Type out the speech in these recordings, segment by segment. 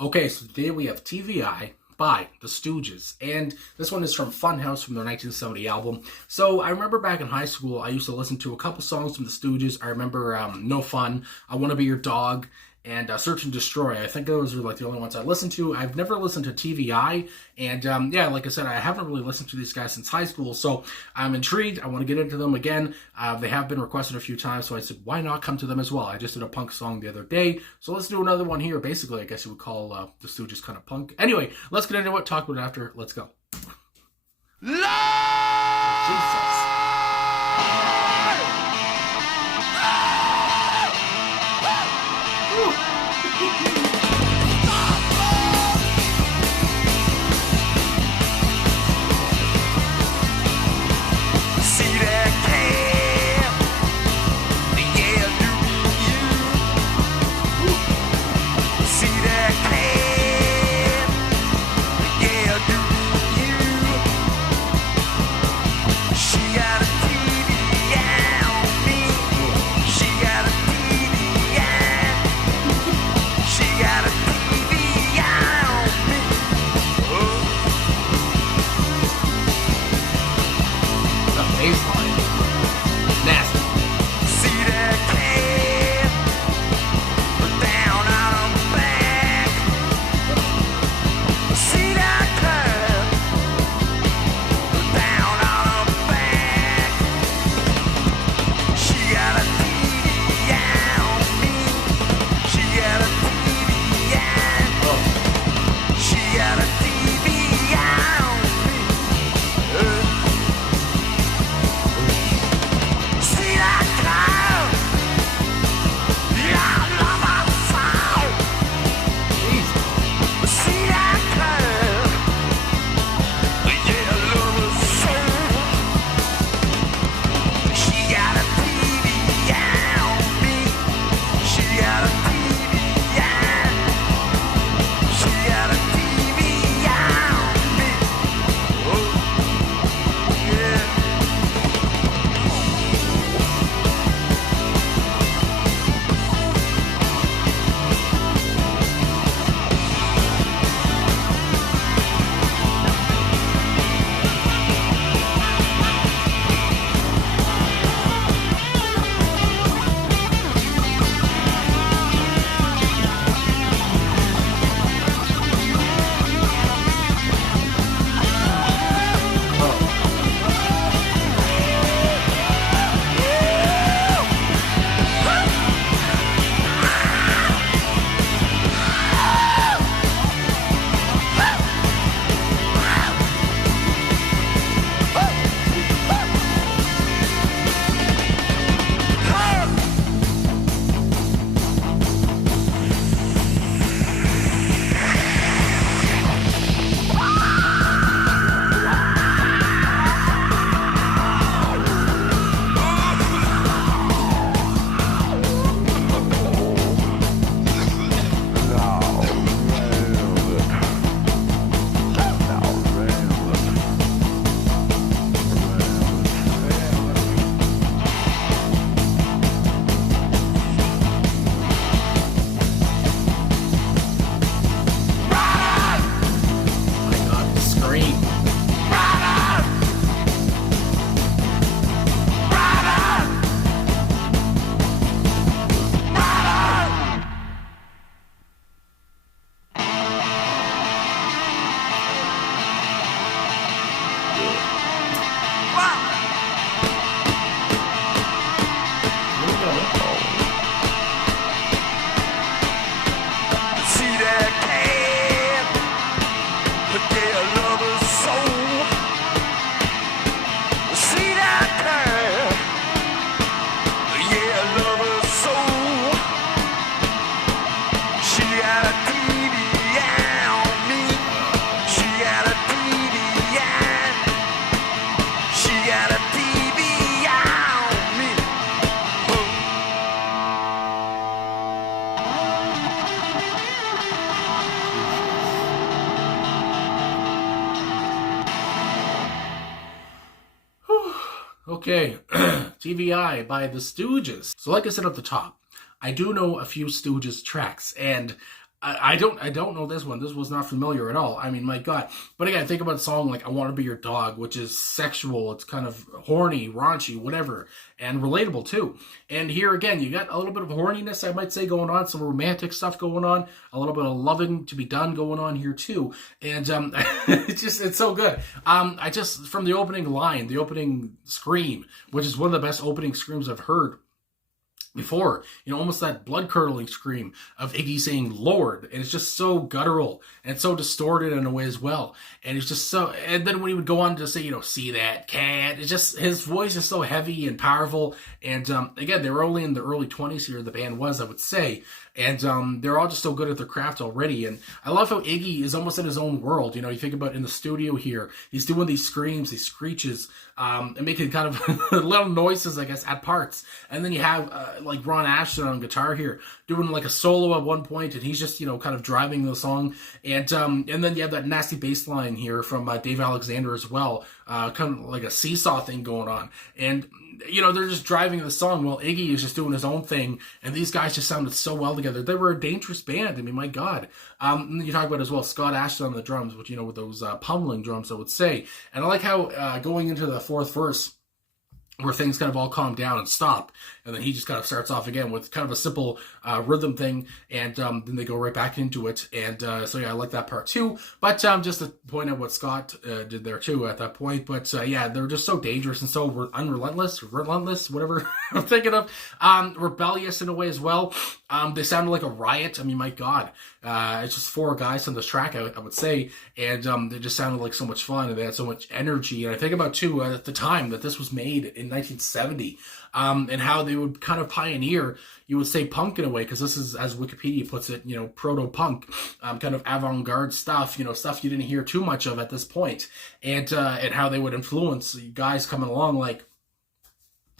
Okay, so today we have TVI by the Stooges, and this one is from Funhouse from their 1970 album. So I remember back in high school, I used to listen to a couple songs from the Stooges. I remember No Fun, I Want to Be Your Dog, and Search and Destroy. I think those are like the only ones I listened to. I've never listened to TVI, and yeah, like I said, I haven't really listened to these guys since high school, so I'm intrigued. I want to get into them again. They have been requested a few times, so I said, why not come to them as well? I just did a punk song the other day, so let's do another one here. Basically, I guess you would call the Stooges kind of punk. Anyway, let's get into it, talk about it after. Let's go. Jesus. Okay, TVI by the Stooges. So like I said at the top, I do know a few Stooges tracks, and I don't know this one. This was not familiar at all. I mean, my God. But again, think about a song like "I Want to Be Your Dog," which is sexual. It's kind of horny, raunchy, whatever, and relatable too. And here again, you got a little bit of horniness, I might say, going on. Some romantic stuff going on. A little bit of loving to be done going on here too. And it's so good. I just from the opening line, the opening scream, which is one of the best opening screams I've heard before, almost that blood-curdling scream of Iggy saying Lord, and it's just so guttural and so distorted in a way as well, and it's just so, and then when he would go on to say, see that cat, it's just, his voice is so heavy and powerful, and again, they were only in the early 20s here, the band was, I would say, and they're all just so good at their craft already, and I love how Iggy is almost in his own world, you think about in the studio here, he's doing these screams, these screeches, and making kind of little noises, I guess, at parts, and then you have like Ron Ashton on guitar here, doing like a solo at one point, and he's just, kind of driving the song, and then you have that nasty bass line here from Dave Alexander as well, kind of like a seesaw thing going on, and they're just driving the song while Iggy is just doing his own thing, and these guys just sounded so well together. They were a dangerous band. I mean, my God. And then you talk about as well Scott Ashton on the drums, which, with those pummeling drums, I would say. And I like how going into the fourth verse, where things kind of all calm down and stop, and then he just kind of starts off again with kind of a simple rhythm thing, and then they go right back into it, and so yeah, I like that part too, but just to point out what Scott did there too at that point, but yeah, they're just so dangerous and so relentless, whatever I'm thinking of, rebellious in a way as well. They sounded like a riot. I mean, my God, it's just four guys on this track, I would say, and they just sounded like so much fun, and they had so much energy, and I think about too, at the time that this was made in 1970, and how they would kind of pioneer, you would say, punk in a way, because this is, as Wikipedia puts it, proto-punk, kind of avant-garde stuff, stuff you didn't hear too much of at this point, and how they would influence guys coming along like,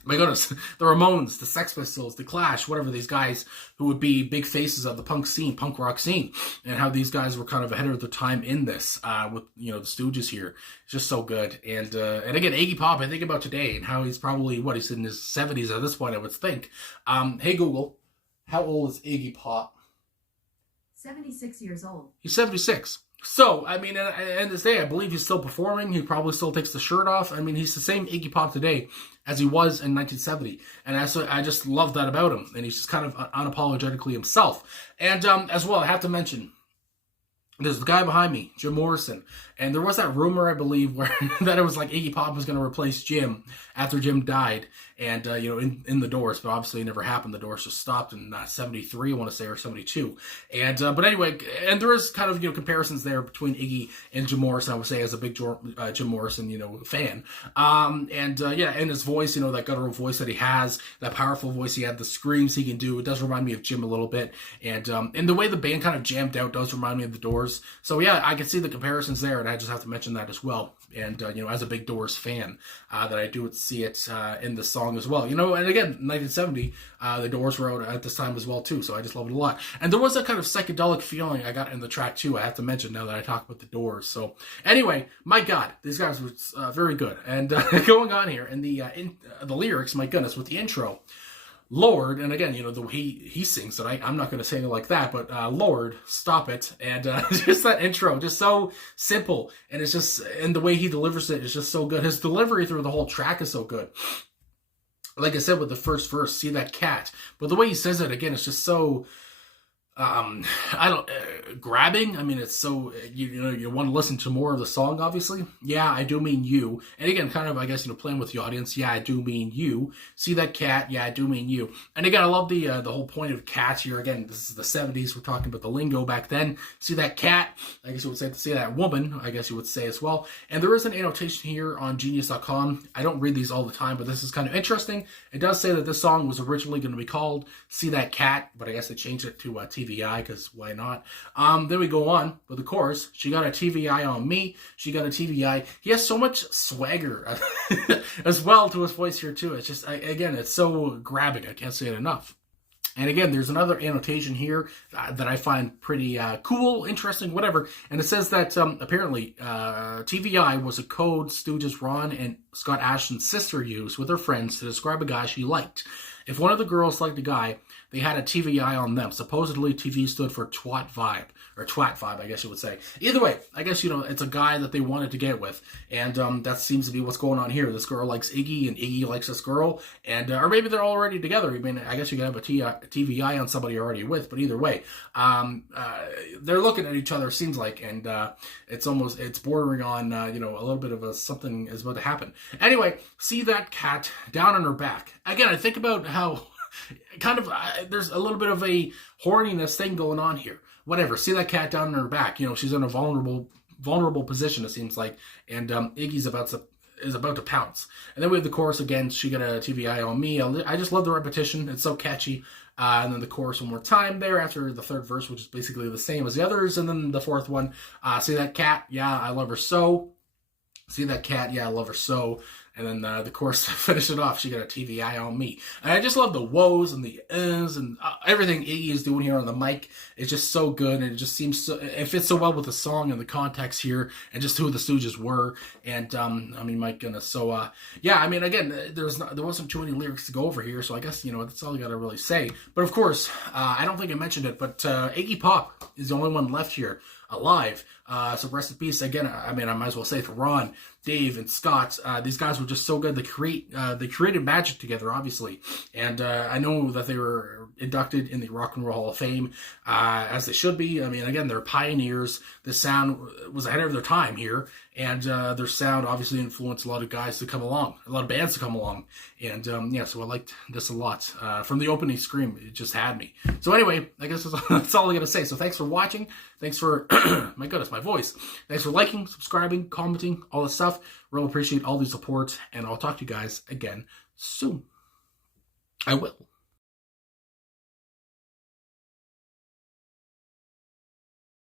my goodness, the Ramones, the Sex Pistols, the Clash, whatever, these guys who would be big faces of the punk scene, punk rock scene, and how these guys were kind of ahead of their time in this, with, the Stooges here. It's just so good. And again, Iggy Pop, I think about today, and how he's probably, he's in his 70s at this point, I would think. Hey Google, how old is Iggy Pop? 76 years old. He's 76. So, I mean, at this day, I believe he's still performing. He probably still takes the shirt off. I mean, he's the same Iggy Pop today as he was in 1970. And I just love that about him. And he's just kind of unapologetically himself. And as well, I have to mention, there's the guy behind me, Jim Morrison. And there was that rumor, I believe, where that it was like Iggy Pop was going to replace Jim after Jim died. And, in the Doors, but obviously it never happened. The Doors just stopped in 73, I want to say, or 72. And, but anyway, and there is kind of, comparisons there between Iggy and Jim Morrison, I would say, as a big Jim Morrison, fan. Yeah, and his voice, that guttural voice that he has, that powerful voice he had, the screams he can do, it does remind me of Jim a little bit. And the way the band kind of jammed out does remind me of the Doors. So yeah, I can see the comparisons there, and I just have to mention that as well. And, as a big Doors fan, that I do see it in the song as well. And again, 1970, the Doors were out at this time as well, too, so I just love it a lot. And there was a kind of psychedelic feeling I got in the track, too, I have to mention now that I talk about the Doors. So, anyway, my God, these guys were very good. And going on here, and the lyrics, my goodness, with the intro, Lord, and again, the way he sings it, I'm not going to sing it like that, but Lord, stop it, and just that intro, just so simple, and it's just, and the way he delivers it is just so good. His delivery through the whole track is so good. Like I said with the first verse, see that cat, but the way he says it, again, it's just so, grabbing. I mean, it's so, you want to listen to more of the song, obviously. Yeah, I do mean you. And again, kind of, I guess, playing with the audience. Yeah, I do mean you. See that cat? Yeah, I do mean you. And again, I love the whole point of cats here. Again, this is the 70s. We're talking about the lingo back then. See that cat? I guess you would say to see that woman, I guess you would say as well. And there is an annotation here on Genius.com. I don't read these all the time, but this is kind of interesting. It does say that this song was originally going to be called See That Cat, but I guess they changed it to TVI, because why not? Then we go on with the chorus. She got a TVI on me. She got a TVI. He has so much swagger as well to his voice here too. It's just, again, it's so grabbing. I can't say it enough. And again, there's another annotation here that I find pretty cool, interesting, whatever. And it says that apparently TVI was a code Stooges, Ron, and Scott Ashton's sister used with her friends to describe a guy she liked. If one of the girls liked a guy, they had a TVI on them. Supposedly TV stood for twat vibe, or twat vibe, I guess you would say. Either way, I guess, it's a guy that they wanted to get with, and that seems to be what's going on here. This girl likes Iggy, and Iggy likes this girl, and or maybe they're already together. I mean, I guess you could have a TVI on somebody you're already with, but either way, they're looking at each other, seems like, and it's bordering on, a little bit of something is about to happen. Anyway, see that cat down on her back. Again, I think about how kind of there's a little bit of a horniness thing going on here. Whatever, see that cat down on her back. She's in a vulnerable position, it seems like, and Iggy's about to pounce. And then we have the chorus again. She got a TVI on me. I just love the repetition. It's so catchy. And then the chorus one more time there after the third verse, which is basically the same as the others. And then the fourth one, see that cat? Yeah, I love her so. See that cat? Yeah, I love her so. And then the chorus to finish it off, she got a TVI on me. And I just love the woes and the uhs and everything Iggy is doing here on the mic. It's just so good, and it just seems it fits so well with the song and the context here, and just who the Stooges were. And my goodness. So yeah, again, there wasn't too many lyrics to go over here, so I guess that's all I gotta really say. But of course, I don't think I mentioned it, but Iggy Pop is the only one left here alive. So rest in peace again. I might as well say to Ron, Dave, and Scott. These guys were just so good. They created magic together, obviously, and I know that they were inducted in the Rock and Roll Hall of Fame, as they should be. Again, they're pioneers. The sound was ahead of their time here, and their sound obviously influenced a lot of guys to come along, a lot of bands to come along, and so I liked this a lot. From the opening scream, it just had me. So anyway, I guess that's all I gotta say. So thanks for watching. Thanks for my goodness, my voice. Thanks for liking, subscribing, commenting, all this stuff. Really appreciate all the support, and I'll talk to you guys again soon. I will.